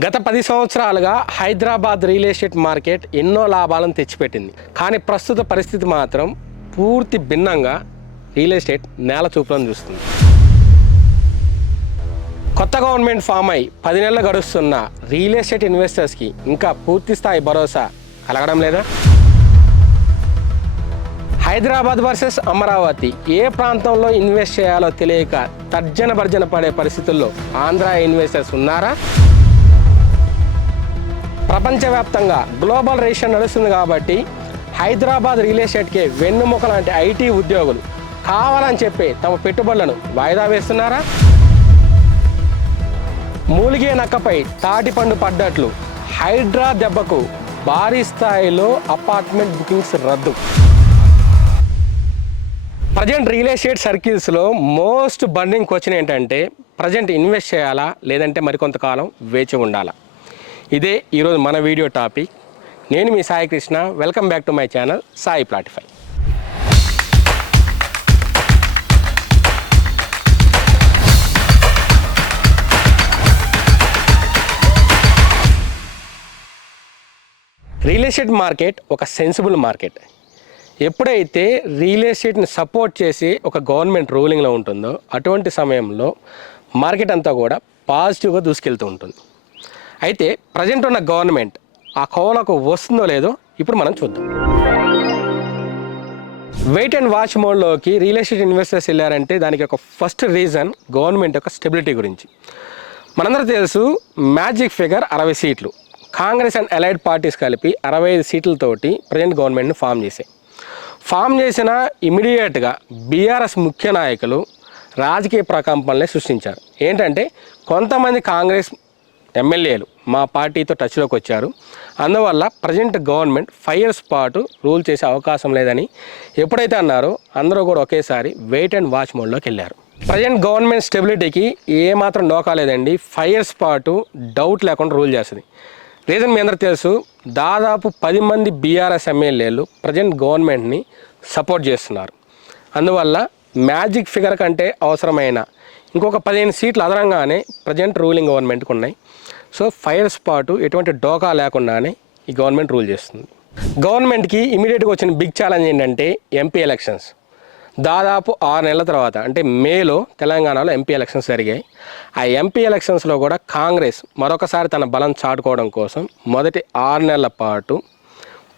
గత 10 సంవత్సరాలుగా Hyderabad real estate market ఎన్నో లాభాలను తెచ్చిపెట్టింది. కానీ ప్రస్తుత పరిస్థితి మాత్రం పూర్తి భిన్నంగా రియల్ ఎస్టేట్ నేల చూపులను చూస్తుంది. కొత్త గవర్నమెంట్ ఫామ్ అయి 10 నెలలు గడుస్తున్న రియల్ ఎస్టేట్ ఇన్వెస్టర్స్కి ఇంకా పూర్తి స్థాయి భరోసా కలగడం లేదా? హైదరాబాద్ వర్సెస్ అమరావతి, ఏ ప్రాంతంలో ఇన్వెస్ట్ చేయాలో తెలియక తర్జన భర్జన పడే పరిస్థితుల్లో ఆంధ్ర ఇన్వెస్టర్స్ ఉన్నారా? ప్రపంచవ్యాప్తంగా గ్లోబల్ రేషన్ నడుస్తుంది కాబట్టి హైదరాబాద్ రియల్ ఎస్టేట్కి వెన్నుముక లాంటి ఐటీ ఉద్యోగులు కావాలని చెప్పి తమ పెట్టుబడులను వాయిదా వేస్తున్నారా? మూలిగే నక్కపై తాటిపండు పడ్డట్లు హైడ్రా దెబ్బకు భారీ స్థాయిలో అపార్ట్మెంట్ బుకింగ్స్ రద్దు. ప్రజెంట్ రియల్ ఎస్టేట్ సర్కిల్స్లో మోస్ట్ బర్నింగ్ క్వశ్చన్ ఏంటంటే ప్రజెంట్ ఇన్వెస్ట్ చేయాలా లేదంటే మరికొంతకాలం వేచి ఉండాలా? ఇదే ఈరోజు మన వీడియో టాపిక్. నేను మీ Sai Krishna. Welcome back to my channel Sai Platify. Real estate market ఒక సెన్సిబుల్ మార్కెట్. ఎప్పుడైతే రియల్ ఎస్టేట్ని సపోర్ట్ చేసి ఒక గవర్నమెంట్ రూలింగ్లో ఉంటుందో అటువంటి సమయంలో మార్కెట్ అంతా కూడా పాజిటివ్గా దూసుకెళ్తూ ఉంటుంది. అయితే ప్రజెంట్ ఉన్న గవర్నమెంట్ ఆ కోవలకు వస్తుందో లేదో ఇప్పుడు మనం చూద్దాం. వెయిట్ అండ్ వాచ్ మోడ్లోకి రియల్ ఎస్టేట్ ఇన్వెస్టర్స్ వెళ్ళారంటే దానికి ఒక ఫస్ట్ రీజన్ గవర్నమెంట్ యొక్క స్టెబిలిటీ గురించి. మనందరూ తెలుసు, మ్యాజిక్ ఫిగర్ 60 సీట్లు. కాంగ్రెస్ అండ్ అలైడ్ పార్టీస్ కలిపి 65 సీట్లతోటి ప్రజెంట్ గవర్నమెంట్ని ఫామ్ చేసిన ఇమీడియట్గా బీఆర్ఎస్ ముఖ్య నాయకులు రాజకీయ ప్రకంపనలే సృష్టించారు. ఏంటంటే కొంతమంది కాంగ్రెస్ ఎమ్మెల్యేలు మా పార్టీతో టచ్లోకి వచ్చారు, అందువల్ల ప్రజెంట్ గవర్నమెంట్ 5 years పాటు రూల్ చేసే అవకాశం లేదని ఎప్పుడైతే అన్నారో అందరూ కూడా ఒకేసారి వెయిట్ అండ్ వాచ్ మోడ్లోకి వెళ్ళారు. ప్రజెంట్ గవర్నమెంట్ స్టెబిలిటీకి ఏమాత్రం డోకా లేదండి. 5 years పాటు డౌట్ లేకుండా రూల్ చేస్తుంది. రీజన్ మీ అందరూ తెలుసు, దాదాపు 10 మంది బీఆర్ఎస్ ఎమ్మెల్యేలు ప్రజెంట్ గవర్నమెంట్ని సపోర్ట్ చేస్తున్నారు. అందువల్ల మ్యాజిక్ ఫిగర్ కంటే అవసరమైన ఇంకొక 15 సీట్లు అదనంగానే ప్రజెంట్ రూలింగ్ గవర్నమెంట్కి ఉన్నాయి. సో 5 years పాటు ఎటువంటి డోకా లేకుండానే ఈ గవర్నమెంట్ రూల్ చేస్తుంది. గవర్నమెంట్కి ఇమీడియట్గా వచ్చిన బిగ్ ఛాలెంజ్ ఏంటంటే ఎంపీ ఎలక్షన్స్. దాదాపు 6 నెలల తర్వాత అంటే మేలో తెలంగాణలో ఎంపీ ఎలక్షన్స్ జరిగాయి. ఆ ఎంపీ ఎలక్షన్స్లో కూడా కాంగ్రెస్ మరొకసారి తన బలం చాటుకోవడం కోసం మొదటి 6 నెలల పాటు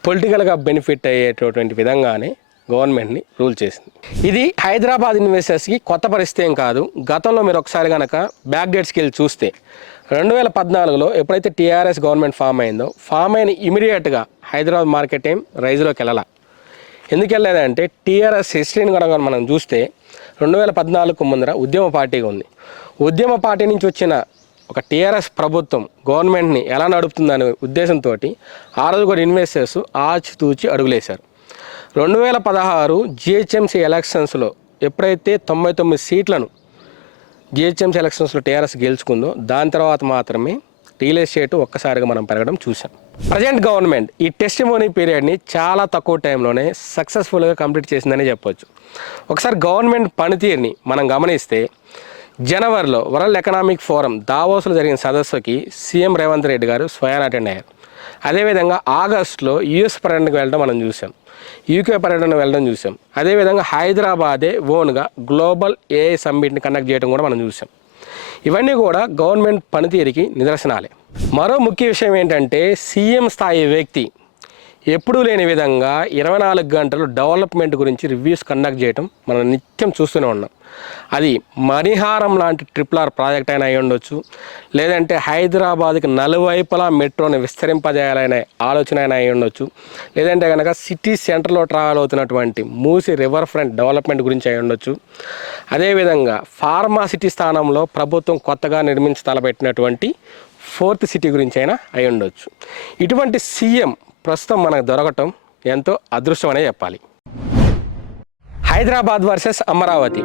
పొలిటికల్గా బెనిఫిట్ అయ్యేటటువంటి విధంగానే గవర్నమెంట్ని రూల్ చేసింది. ఇది హైదరాబాద్ ఇన్వెస్టర్స్కి కొత్త పరిస్థితి ఏం కాదు. గతంలో మీరు ఒకసారి కనుక బ్యాక్ డేట్స్కి వెళ్ళి చూస్తే 2014లో ఎప్పుడైతే టీఆర్ఎస్ గవర్నమెంట్ ఫామ్ అయిన ఇమీడియట్గా హైదరాబాద్ మార్కెట్ ఏం రైజ్లోకి వెళ్ళాల. ఎందుకు వెళ్ళలేదంటే టీఆర్ఎస్ హిస్టరీని కనుక మనం చూస్తే 2014కు ముందర ఉద్యమ పార్టీగా ఉంది. ఉద్యమ పార్టీ నుంచి వచ్చిన ఒక టీఆర్ఎస్ ప్రభుత్వం గవర్నమెంట్ని ఎలా నడుపుతుందనే ఉద్దేశంతో ఆ రోజు కూడా ఇన్వెస్టర్స్ ఆచితూచి అడుగులేశారు. 2016 జిహెచ్ఎంసీ ఎలక్షన్స్లో ఎప్పుడైతే 99 సీట్లను జిహెచ్ఎంసీ ఎలక్షన్స్లో టీఆర్ఎస్ గెలుచుకుందో దాని తర్వాత మాత్రమే రియల్ ఎస్టేట్ ఒక్కసారిగా మనం పెరగడం చూసాం. ప్రజెంట్ గవర్నమెంట్ ఈ టెస్టిమోనీ పీరియడ్ని చాలా తక్కువ టైంలోనే సక్సెస్ఫుల్గా కంప్లీట్ చేసిందని చెప్పొచ్చు. ఒకసారి గవర్నమెంట్ పనితీరుని మనం గమనిస్తే జనవరిలో వరల్డ్ ఎకనామిక్ ఫోరం దావోస్లో జరిగిన సదస్సుకి సీఎం రేవంత్ రెడ్డి గారు స్వయాన అటెండ్ అయ్యారు. అదేవిధంగా ఆగస్టులో యుఎస్ పర్యటనకు వెళ్ళడం మనం చూసాం, యూకే పర్యటన వెళ్ళడం చూసాం. అదేవిధంగా హైదరాబాదే ఓన్గా గ్లోబల్ ఏఐ సమ్మిట్ని కండక్ట్ చేయడం కూడా మనం చూసాం. ఇవన్నీ కూడా గవర్నమెంట్ పనితీరుకి నిదర్శనాలే. మరో ముఖ్య విషయం ఏంటంటే సీఎం స్థాయి వ్యక్తి ఎప్పుడూ లేని విధంగా 24 గంటలు డెవలప్మెంట్ గురించి రివ్యూస్ కండక్ట్ చేయడం మనం నిత్యం చూస్తూనే ఉన్నాం. అది మణిహారం లాంటి RRR ప్రాజెక్ట్ అయినా అయి ఉండొచ్చు, లేదంటే హైదరాబాద్కి నలువైపులా మెట్రోని విస్తరింపజేయాలనే ఆలోచన అయినా అయి ఉండొచ్చు, లేదంటే కనుక సిటీ సెంటర్లో ట్రావెల్ అవుతున్నటువంటి మూసి రివర్ ఫ్రంట్ డెవలప్మెంట్ గురించి అయి ఉండొచ్చు. అదేవిధంగా ఫార్మాసిటీ స్థానంలో ప్రభుత్వం కొత్తగా తలపెట్టినటువంటి 4th సిటీ గురించి అయినా అయి ఉండొచ్చు. ఇటువంటి సీఎం ప్రస్తుతం మనకు దొరకటం ఎంతో అదృష్టం అనే చెప్పాలి. హైదరాబాద్ వర్సెస్ అమరావతి,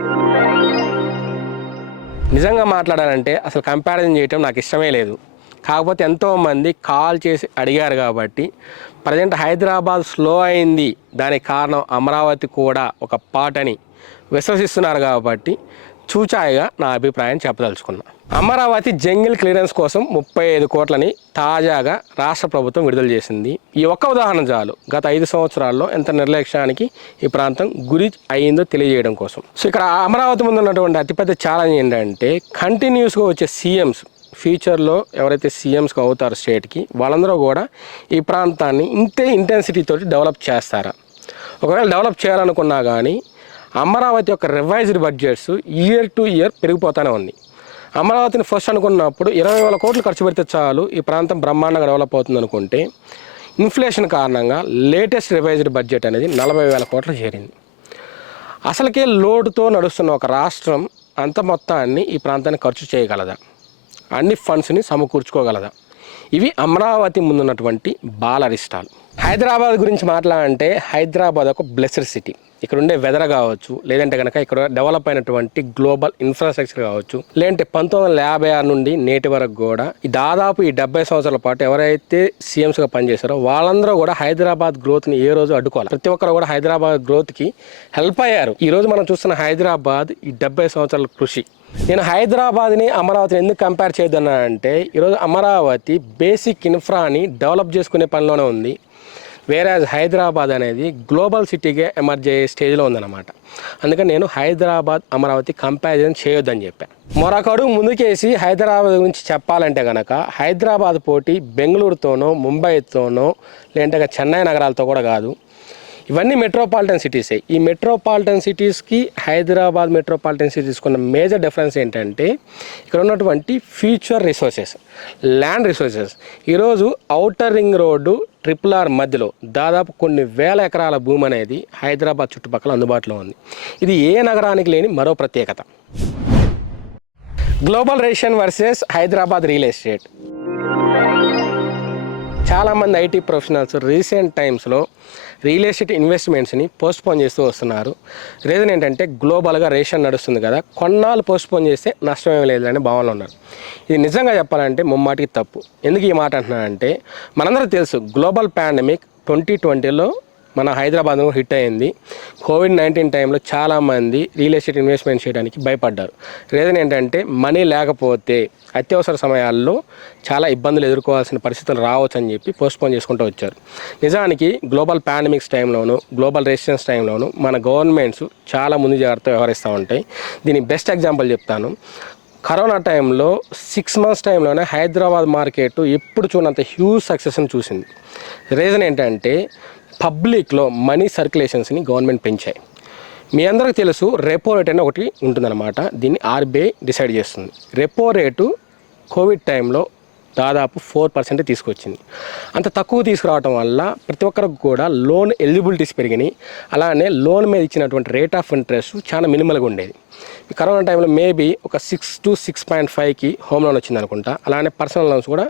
నిజంగా మాట్లాడాలంటే అసలు కంపారిజన్ చేయటం నాకు ఇష్టమే లేదు. కాకపోతే ఎంతోమంది కాల్ చేసి అడిగారు కాబట్టి ప్రజెంట్ హైదరాబాద్ స్లో అయింది, దానికి కారణం అమరావతి కూడా ఒక పార్ట్ అని విశ్వసిస్తున్నారు కాబట్టి చూచాయిగా నా అభిప్రాయం చెప్పదలుచుకున్నా. అమరావతి జంగిల్ క్లియరెన్స్ కోసం 35 కోట్లని తాజాగా రాష్ట్ర ప్రభుత్వం విడుదల చేసింది. ఈ ఒక్క ఉదాహరణ చాలు గత 5 సంవత్సరాల్లో ఎంత నిర్లక్ష్యానికి ఈ ప్రాంతం గురి అయ్యిందో తెలియజేయడం కోసం. సో ఇక్కడ అమరావతి ముందు ఉన్నటువంటి అతిపెద్ద ఛాలెంజ్ ఏంటంటే కంటిన్యూస్గా వచ్చే సీఎంస్ ఫ్యూచర్లో ఎవరైతే సీఎంస్గా అవుతారో స్టేట్కి వాళ్ళందరూ కూడా ఈ ప్రాంతాన్ని ఇంతే ఇంటెన్సిటీ తోటి డెవలప్ చేస్తారా? ఒకవేళ డెవలప్ చేయాలనుకున్నా కానీ అమరావతి యొక్క revised budgets year to year పెరిగిపోతూనే ఉంది. అమరావతిని ఫస్ట్ అనుకున్నప్పుడు 20,000 కోట్లు ఖర్చు పెడితే చాలు ఈ ప్రాంతం బ్రహ్మాండంగా డెవలప్ అవుతుంది అనుకుంటే ఇన్ఫ్లేషన్ కారణంగా లేటెస్ట్ రివైజ్డ్ బడ్జెట్ అనేది 40,000 కోట్లు చేరింది. అసలుకే లోటుతో నడుస్తున్న ఒక రాష్ట్రం అంత మొత్తాన్ని ఈ ప్రాంతాన్ని ఖర్చు చేయగలదా? అన్ని ఫండ్స్ని సమకూర్చుకోగలదా? ఇవి అమరావతి ముందున్నటువంటి బాలరిష్టాలు. హైదరాబాద్ గురించి మాట్లాడాలంటే హైదరాబాద్ ఒక బ్లెస్డ్ సిటీ. ఇక్కడ ఉండే వెదర్ కావచ్చు, లేదంటే కనుక ఇక్కడ డెవలప్ అయినటువంటి గ్లోబల్ ఇన్ఫ్రాస్ట్రక్చర్ కావచ్చు, లేదంటే 1956 నుండి నేటి వరకు కూడా దాదాపు ఈ 70 సంవత్సరాల పాటు ఎవరైతే సీఎంస్గా పనిచేశారో వాళ్ళందరూ కూడా హైదరాబాద్ గ్రోత్ని ఏ రోజు అడ్డుకోవాలి. ప్రతి ఒక్కరు కూడా హైదరాబాద్ గ్రోత్కి హెల్ప్ అయ్యారు. ఈ రోజు మనం చూస్తున్న హైదరాబాద్ ఈ 70 సంవత్సరాల కృషి. నేను హైదరాబాద్ని అమరావతిని ఎందుకు కంపేర్ చేయొద్దన్నా అంటే ఈరోజు అమరావతి బేసిక్ ఇన్ఫ్రాని డెవలప్ చేసుకునే పనిలోనే ఉంది. వేరే హైదరాబాద్ అనేది గ్లోబల్ సిటీగా ఎమర్జ్ అయ్యే స్టేజ్లో ఉందన్నమాట. అందుకని నేను హైదరాబాద్ అమరావతి కంపారిజన్ చేయొద్దని చెప్పాను. మరొకడు ముందుకేసి హైదరాబాద్ గురించి చెప్పాలంటే కనుక హైదరాబాద్ పోటీ బెంగళూరుతోనో ముంబైతోనో లేదంటే చెన్నై నగరాలతో కూడా కాదు. ఇవన్నీ మెట్రోపాలిటన్ సిటీసే. ఈ మెట్రోపాలిటన్ సిటీస్కి హైదరాబాద్ మెట్రోపాలిటన్ సిటీస్కి ఉన్న మేజర్ డిఫరెన్స్ ఏంటంటే ఇక్కడ ఉన్నటువంటి ఫ్యూచర్ రిసోర్సెస్, ల్యాండ్ రిసోర్సెస్. ఈరోజు ఔటర్ రింగ్ రోడ్డు RRR మధ్యలో దాదాపు కొన్ని వేల ఎకరాల భూమి అనేది హైదరాబాద్ చుట్టుపక్కల అందుబాటులో ఉంది. ఇది ఏ నగరానికి లేని మరో ప్రత్యేకత. Globalisation versus Hyderabad real estate. చాలామంది ఐటీ ప్రొఫెషనల్స్ రీసెంట్ టైమ్స్లో రియల్ ఎస్టేట్ ఇన్వెస్ట్మెంట్స్ని పోస్ట్పోన్ చేస్తూ వస్తున్నారు. రీజన్ ఏంటంటే గ్లోబల్గా రేషన్ నడుస్తుంది కదా, కొన్నాళ్ళు పోస్ట్పోన్ చేస్తే నష్టం ఏమి లేదని భావనలో ఉన్నారు. ఇది నిజంగా చెప్పాలంటే ముమ్మాటికి తప్పు. ఎందుకు ఈ మాట అంటున్నానంటే మనందరికీ తెలుసు గ్లోబల్ పాండమిక్ 2020లో మన హైదరాబాద్ హిట్ అయింది. COVID-19 టైంలో చాలామంది రియల్ ఎస్టేట్ ఇన్వెస్ట్మెంట్ చేయడానికి భయపడ్డారు. రీజన్ ఏంటంటే మనీ లేకపోతే అత్యవసర సమయాల్లో చాలా ఇబ్బందులు ఎదుర్కోవాల్సిన పరిస్థితులు రావచ్చు అని చెప్పి పోస్ట్పోన్ చేసుకుంటూ వచ్చారు. నిజానికి గ్లోబల్ పాండమిక్స్ టైంలోను గ్లోబల్ రెసిస్టెన్స్ టైంలోను మన గవర్నమెంట్స్ చాలా ముందు జాగ్రత్తగా వ్యవహరిస్తూ ఉంటాయి. దీని బెస్ట్ ఎగ్జాంపుల్ చెప్తాను. కరోనా టైంలో 6 months టైంలోనే హైదరాబాద్ మార్కెట్ ఎప్పుడు చూడంత హ్యూజ్ సక్సెస్ని చూసింది. రీజన్ ఏంటంటే పబ్లిక్లో మనీ సర్క్యులేషన్స్ని గవర్నమెంట్ పెంచాయి. మీ అందరికీ తెలుసు రెపో రేట్ అనే ఒకటి ఉంటుందన్నమాట. దీన్ని RBI డిసైడ్ చేస్తుంది. రెపో రేటు కోవిడ్ టైంలో దాదాపు 4% తీసుకొచ్చింది. అంత తక్కువ తీసుకురావడం వల్ల ప్రతి ఒక్కరికి కూడా లోన్ ఎలిజిబిలిటీస్ పెరిగినాయి. అలానే లోన్ మీద ఇచ్చినటువంటి రేట్ ఆఫ్ ఇంట్రెస్ట్ చాలా మినిమల్గా ఉండేది. కరోనా టైంలో మేబీ ఒక 6 to 6.5కి హోమ్ లోన్ వచ్చింది అనుకుంటా. అలానే పర్సనల్ లోన్స్ కూడా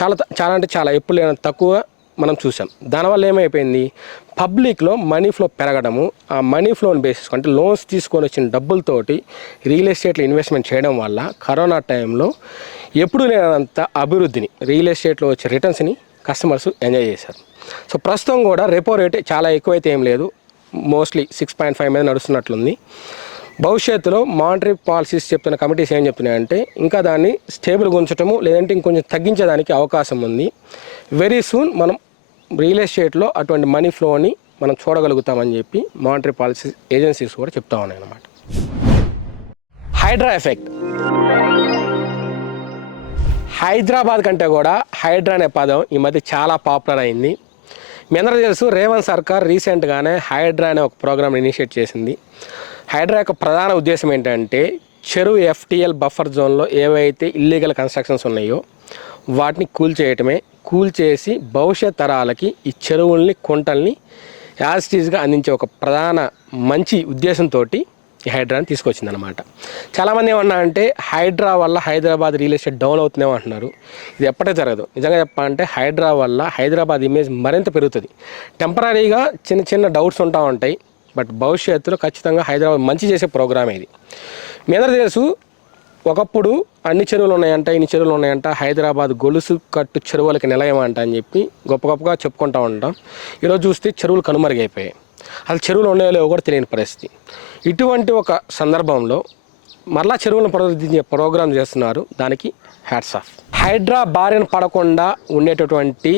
చాలా అంటే చాలా ఎప్పుడు లేనంత తక్కువ మనం చూసాం. దానివల్ల ఏమైపోయింది, పబ్లిక్లో మనీ ఫ్లో పెరగడము, ఆ మనీ ఫ్లోని బేసిస్ అంటే లోన్స్ తీసుకొని వచ్చిన డబ్బులతోటి రియల్ ఎస్టేట్లో ఇన్వెస్ట్మెంట్ చేయడం వల్ల కరోనా టైంలో ఎప్పుడు లేనంత అభివృద్ధిని రియల్ ఎస్టేట్లో వచ్చే రిటర్న్స్ని కస్టమర్స్ ఎంజాయ్ చేశారు. సో ప్రస్తుతం కూడా రెపో రేట్ చాలా ఎక్కువైతే ఏం లేదు, మోస్ట్లీ 6.5 మీద నడుస్తున్నట్లుంది. భవిష్యత్తులో మానిటరీ పాలసీస్ చెప్తున్న కమిటీస్ ఏం చెప్తున్నాయంటే ఇంకా దాన్ని స్టేబుల్గా ఉంచడము లేదంటే ఇంకొంచెం తగ్గించడానికి అవకాశం ఉంది. వెరీ సూన్ మనం రియల్ ఎస్టేట్లో అటువంటి మనీ ఫ్లోని మనం చూడగలుగుతామని చెప్పి మానిటరీ పాలసీ ఏజెన్సీస్ కూడా చెప్తా ఉన్నాయి అన్నమాట. హైడ్రా ఎఫెక్ట్. హైదరాబాద్ కంటే కూడా హైడ్రా అనే పదం ఈ మధ్య చాలా పాపులర్ అయింది. మీ అందరూ తెలుసు రేవంత్ సర్కార్ రీసెంట్గానే హైడ్రా అనే ఒక ప్రోగ్రామ్ ఇనిషియేట్ చేసింది. హైడ్రా యొక్క ప్రధాన ఉద్దేశం ఏంటంటే చెరువు FTL బఫర్ జోన్లో ఏవైతే ఇల్లీగల్ కన్స్ట్రక్షన్స్ ఉన్నాయో వాటిని కూల్చేయటమే. కూల్చేసి భవిష్యత్ తరాలకి ఈ చెరువుల్ని కుంటల్ని యాజిటీస్గా అందించే ఒక ప్రధాన మంచి ఉద్దేశంతో ఈ హైడ్రాని తీసుకొచ్చిందనమాట. చాలామంది ఏమన్నా అంటే హైడ్రా వల్ల హైదరాబాద్ రియల్ ఎస్టేట్ డౌన్ అవుతుందేమో అంటున్నారు. ఇది ఎప్పటికీ జరగదు. నిజంగా చెప్పాలంటే హైడ్రా వల్ల హైదరాబాద్ ఇమేజ్ మరింత పెరుగుతుంది. టెంపరీగా చిన్న చిన్న డౌట్స్ ఉంటా ఉంటాయి, బట్ భవిష్యత్తులో ఖచ్చితంగా హైదరాబాద్ మంచి చేసే ప్రోగ్రామ్ ఇది. మీ అందరూ తెలుసు ఒకప్పుడు అన్ని చెరువులు ఉన్నాయంట, ఇన్ని చెరువులు ఉన్నాయంట, హైదరాబాద్ గొలుసు కట్టు చెరువులకి నిలయం అంట అని చెప్పి గొప్పగా చెప్పుకుంటూ ఉంటాం. ఈరోజు చూస్తే చెరువులు కనుమరుగైపోయాయి. అసలు చెరువులు ఉన్నాయో లేవో కూడా తెలియని పరిస్థితి. ఇటువంటి ఒక సందర్భంలో మరలా చెరువులను పునరుద్ధరించే ప్రోగ్రాం చేస్తున్నారు. దానికి హ్యాట్స్ ఆఫ్. హైడ్రా బారిన పడకుండా ఉండేటటువంటి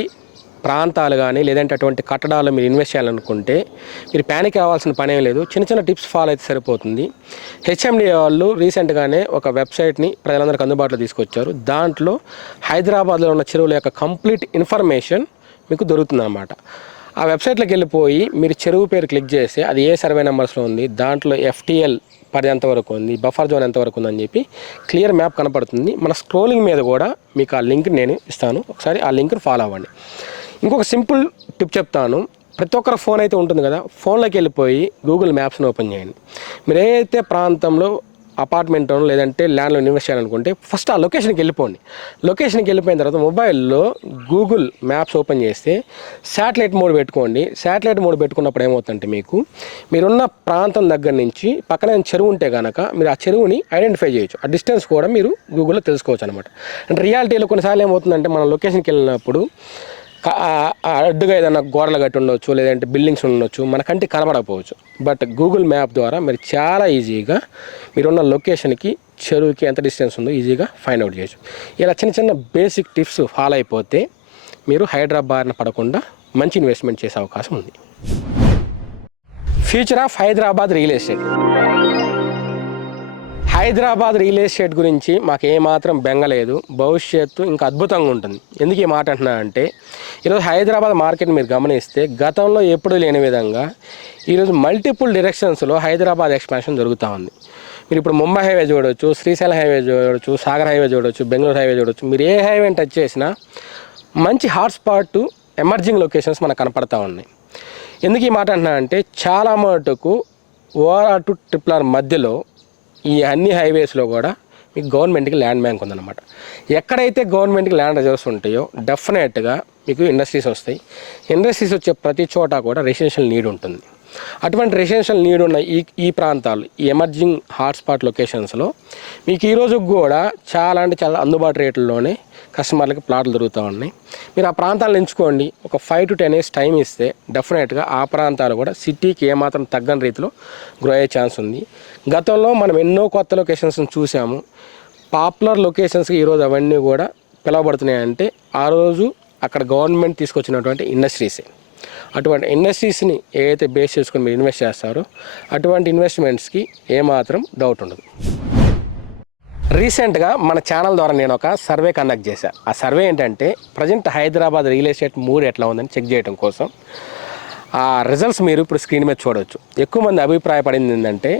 ప్రాంతాలు కానీ లేదంటే అటువంటి కట్టడాలు మీరు ఇన్వెస్ట్ చేయాలనుకుంటే మీరు ప్యానిక్ అవ్వాల్సిన పని ఏం లేదు. చిన్న చిన్న టిప్స్ ఫాలో అయితే సరిపోతుంది. హెచ్ఎండి వాళ్ళు రీసెంట్గానే ఒక వెబ్సైట్ని ప్రజలందరికీ అందుబాటులో తీసుకొచ్చారు. దాంట్లో హైదరాబాద్లో ఉన్న చెరువుల యొక్క కంప్లీట్ ఇన్ఫర్మేషన్ మీకు దొరుకుతుందన్నమాట. ఆ వెబ్సైట్లోకి వెళ్ళిపోయి మీరు చెరువు పేరు క్లిక్ చేస్తే అది ఏ సర్వే నెంబర్స్లో ఉంది, దాంట్లో FTL పరిధి ఎంతవరకు ఉంది, బఫర్ జోన్ ఎంతవరకు ఉందని చెప్పి క్లియర్ మ్యాప్ కనపడుతుంది. మన స్క్రోలింగ్ మీద కూడా మీకు ఆ లింక్ నేను ఇస్తాను, ఒకసారి ఆ లింక్ని ఫాలో అవ్వండి. ఇంకొక సింపుల్ టిప్ చెప్తాను. ప్రతి ఒక్కరు ఫోన్ అయితే ఉంటుంది కదా, ఫోన్లోకి వెళ్ళిపోయి గూగుల్ మ్యాప్స్ని ఓపెన్ చేయండి. మీరు ఏదైతే ప్రాంతంలో అపార్ట్మెంట్ లేదంటే ల్యాండ్లో ఇన్వెస్ట్ చేయాలనుకుంటే ఫస్ట్ ఆ లొకేషన్కి వెళ్ళిపోండి. లొకేషన్కి వెళ్ళిపోయిన తర్వాత మొబైల్లో గూగుల్ మ్యాప్స్ ఓపెన్ చేస్తే శాటిలైట్ మోడ్ పెట్టుకోండి. శాటిలైట్ మోడ్ పెట్టుకున్నప్పుడు ఏమవుతుందంటే మీరున్న ప్రాంతం దగ్గర నుంచి పక్కన చెరువు ఉంటే కనుక మీరు ఆ చెరువుని ఐడెంటిఫై చేయొచ్చు. ఆ డిస్టెన్స్ కూడా మీరు గూగుల్లో తెలుసుకోవచ్చు అనమాట. అంటే రియాలిటీలో కొన్నిసార్లు ఏమవుతుందంటే మనం లొకేషన్కి వెళ్ళినప్పుడు అడ్డుగా ఏదైనా గోడలు కట్టి ఉండొచ్చు, లేదంటే బిల్డింగ్స్ ఉండొచ్చు, మన కంటికి కనబడకపోవచ్చు. బట్ గూగుల్ మ్యాప్ ద్వారా మీరు చాలా ఈజీగా మీరున్న లొకేషన్కి చెరువుకి ఎంత డిస్టెన్స్ ఉందో ఈజీగా ఫైండ్ అవుట్ చేయొచ్చు. ఇలా చిన్న చిన్న బేసిక్ టిప్స్ ఫాలో అయిపోతే మీరు హైదరాబాద్ని పడకుండా మంచి ఇన్వెస్ట్మెంట్ చేసే అవకాశం ఉంది. Future of Hyderabad real estate. Hyderabad real estate గురించి మాకు ఏమాత్రం బెంగలేదు. భవిష్యత్తు ఇంకా అద్భుతంగా ఉంటుంది. ఎందుకు ఈ మాట అంటున్నా అంటే ఈరోజు హైదరాబాద్ మార్కెట్ మీరు గమనిస్తే గతంలో ఎప్పుడూ లేని విధంగా ఈరోజు మల్టిపుల్ డైరెక్షన్స్లో హైదరాబాద్ ఎక్స్పాన్షన్ జరుగుతూ ఉంది. మీరు ఇప్పుడు ముంబై హైవే చూడవచ్చు, శ్రీశైలం హైవే చూడవచ్చు, సాగర్ హైవే చూడవచ్చు, బెంగళూరు హైవే చూడవచ్చు. మీరు ఏ హైవేని టచ్ చేసినా మంచి హాట్స్పాట్ ఎమర్జింగ్ లొకేషన్స్ మనకు కనపడతా ఉన్నాయి. ఎందుకు ఈ మాట అంటున్నా అంటే చాలా మటుకు OR to RRR మధ్యలో ఈ అన్ని హైవేస్లో కూడా మీకు గవర్నమెంట్కి ల్యాండ్ బ్యాంక్ ఉందన్నమాట. ఎక్కడైతే గవర్నమెంట్కి ల్యాండ్ రిజర్వ్స్ ఉంటాయో డెఫినెట్గా మీకు ఇండస్ట్రీస్ వస్తాయి. ఇండస్ట్రీస్ వచ్చే ప్రతి చోట కూడా రెసిడెన్షియల్ నీడ్ ఉంటుంది. అటువంటి రెసిడెన్షియల్ నీడ్ ఉన్న ఈ ప్రాంతాలు, ఈ ఎమర్జింగ్ హాట్స్పాట్ లొకేషన్స్లో మీకు ఈరోజు కూడా చాలా అంటే చాలా అందుబాటు రేట్లలోనే కస్టమర్లకి ప్లాట్లు దొరుకుతూ ఉన్నాయి. మీరు ఆ ప్రాంతాలను ఎంచుకోండి. ఒక 5 to 10 years టైం ఇస్తే డెఫినెట్గా ఆ ప్రాంతాలు కూడా సిటీకి ఏమాత్రం తగ్గని రీతిలో గ్రో అయ్యే ఛాన్స్ ఉంది. గతంలో మనం ఎన్నో కొత్త లొకేషన్స్ని చూసాము. పాపులర్ లొకేషన్స్కి ఈరోజు అవన్నీ కూడా పిలువబడుతున్నాయంటే ఆ రోజు అక్కడ గవర్నమెంట్ తీసుకొచ్చినటువంటి ఇండస్ట్రీసే. అటువంటి ఇండస్ట్రీస్ని ఏదైతే బేస్ చేసుకొని మీరు ఇన్వెస్ట్ చేస్తారో అటువంటి ఇన్వెస్ట్మెంట్స్కి ఏమాత్రం డౌట్ ఉండదు. రీసెంట్గా మన ఛానల్ ద్వారా నేను ఒక సర్వే కండక్ట్ చేశాను. ఆ సర్వే ఏంటంటే present Hyderabad real estate mood ఎట్లా ఉందని చెక్ చేయడం కోసం. ఆ రిజల్ట్స్ మీరు ఇప్పుడు స్క్రీన్ మీద చూడవచ్చు. ఎక్కువ మంది అభిప్రాయపడింది ఏంటంటే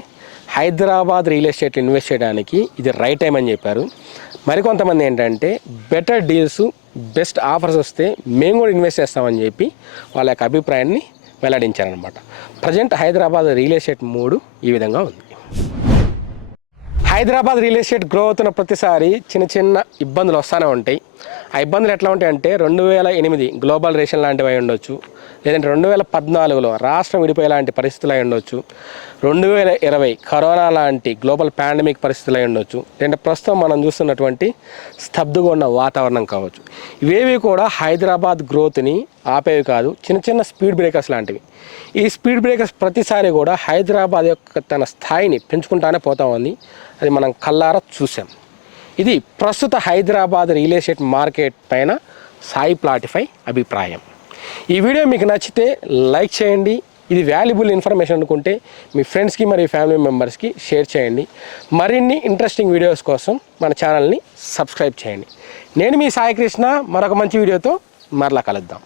హైదరాబాద్ రియల్ ఎస్టేట్ ఇన్వెస్ట్ చేయడానికి ఇది రైట్ టైం అని చెప్పారు. మరికొంతమంది ఏంటంటే బెటర్ డీల్స్, బెస్ట్ ఆఫర్స్ వస్తే మేము కూడా ఇన్వెస్ట్ చేస్తామని చెప్పి వాళ్ళ యొక్క అభిప్రాయాన్ని వెల్లడించారనమాట. ప్రజెంట్ హైదరాబాద్ రియల్ ఎస్టేట్ మూడు ఈ విధంగా ఉంది. హైదరాబాద్ రియల్ ఎస్టేట్ గ్రో అవుతున్న ప్రతిసారి చిన్న చిన్న ఇబ్బందులు వస్తూనే ఉంటాయి. ఆ ఇబ్బందులు ఎట్లా ఉంటాయి అంటే 2008 గ్లోబల్ రేషన్ లాంటివి అయి ఉండొచ్చు, లేదంటే 2014లో రాష్ట్రం విడిపోయే లాంటి పరిస్థితులు అయి ఉండొచ్చు, 2020 కరోనా లాంటి గ్లోబల్ పాండమిక్ పరిస్థితులు అయి ఉండొచ్చు, లేదంటే ప్రస్తుతం మనం చూస్తున్నటువంటి స్తబ్దుగా ఉన్న వాతావరణం కావచ్చు. ఇవేవి కూడా హైదరాబాద్ గ్రోత్ని ఆపేవి కాదు, చిన్న చిన్న స్పీడ్ బ్రేకర్స్ లాంటివి. ఈ స్పీడ్ బ్రేకర్స్ ప్రతిసారి కూడా హైదరాబాద్ యొక్క తన స్థాయిని పెంచుకుంటానే పోతా ఉంది. అది మనం కళ్ళారా చూసాం. ఇది ప్రస్తుత హైదరాబాద్ రియల్ ఎస్టేట్ మార్కెట్ పైన సాయి ప్లాటిఫై అభిప్రాయం. ఈ వీడియో మీకు నచ్చితే లైక్ చేయండి. ఇది వాల్యుబుల్ ఇన్ఫర్మేషన్ అనుకుంటే మీ ఫ్రెండ్స్కి మరియు ఫ్యామిలీ మెంబర్స్కి షేర్ చేయండి. మరిన్ని ఇంట్రెస్టింగ్ వీడియోస్ కోసం మన ఛానల్ని సబ్స్క్రైబ్ చేయండి. నేను మీ సాయి కృష్ణ. మరొక మంచి వీడియోతో మరలా కలుద్దాం.